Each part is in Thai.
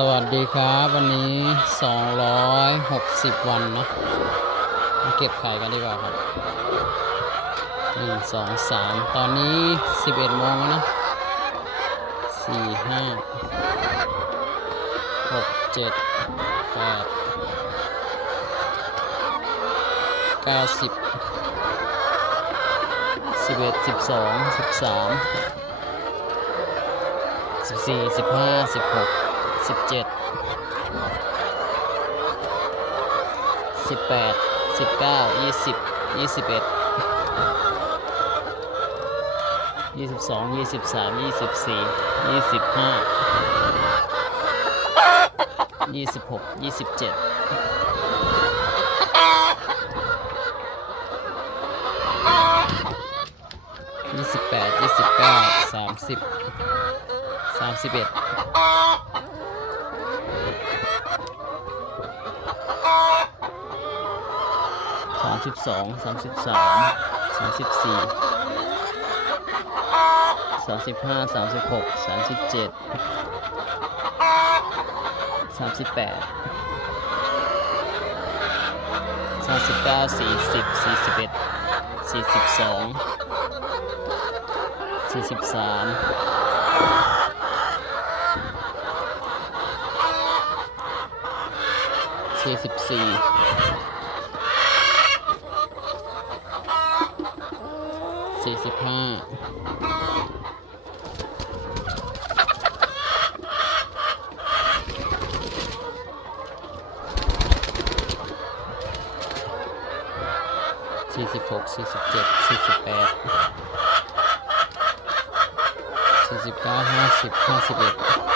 สวัสดีครับวันนี้ 260 วันเนาะมาเก็บไข่กันดีกว่าครับหนึ่งสองสามตอนนี้ 11โมงแล้วนะสี่ห้าหกเจ็ดแปดเก้าสิบสิบเอ็ดสิบสองสิบสามสิบสี่สิบห้าสิบหก สิบสามสามสิบสี่สามสิบห้าสามสิบหกสามสิบเจ็ดสามสิบแปดสามสิบเก้าสี่สิบสี่สิบเอ็ด สี่สิบสองสี่สิบสามสี่สิบสี่สี่สิบห้าสี่สิบหกสี่สิบเจ็ดสี่สิบแปดสี่สิบเก้าห้าสิบห้าสิบเอ็ดห้าสิบสองห้าสิบสามห้า สิบสี่ห้าสิบห้าห้าสิบหกห้าสิบเจ็ดห้าสิบแปดห้าสิบเก้าหกสิบหกสิบเอ็ด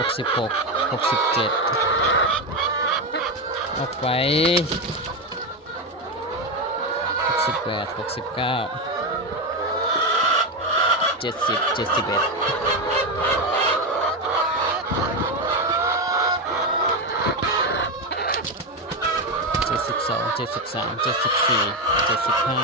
66 67 ออกไป 68 69 70 71 72สิบห้า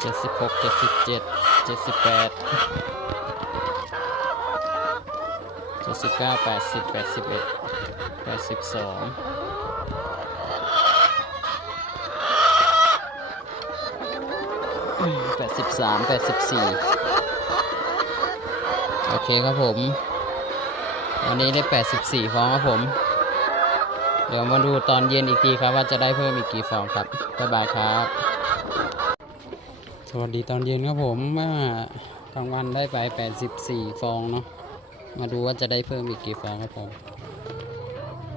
เจ็ดสิบหกเจ็ดสิบเจ็ดเจ็ดสิบแปดเจ็ดสิบเก้าแปดสิบแปดสิบเอ็ดแปดสิบสองแปดสิบสามแปดสิบสี่โอเคครับผมวันนี้ได้แปดสิบสี่ฟองครับผม เดี๋ยวมาดูตอนเย็นอีกทีครับว่าจะได้เพิ่มอีกกี่ฟองครับ บ๊ายบายครับ วัสดีตอนเย็นครับผมเมื่อกลางวันได้ไป 84 ฟองเนาะมาดูว่าจะได้เพิ่มอีกกี่ฟองครับผม 85 86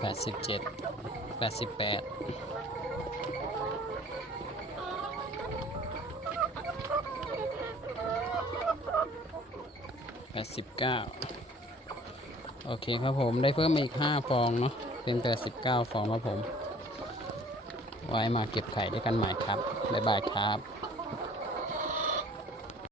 แปดสิบเจ็ดแปดสิบแปด 89 โอเคครับผมได้เพิ่มมาอีก 5 ฟองเนาะเป็น 89 ฟองครับผม ไว้มาเก็บไข่ด้วยกันใหม่ครับ บ๊ายบายครับ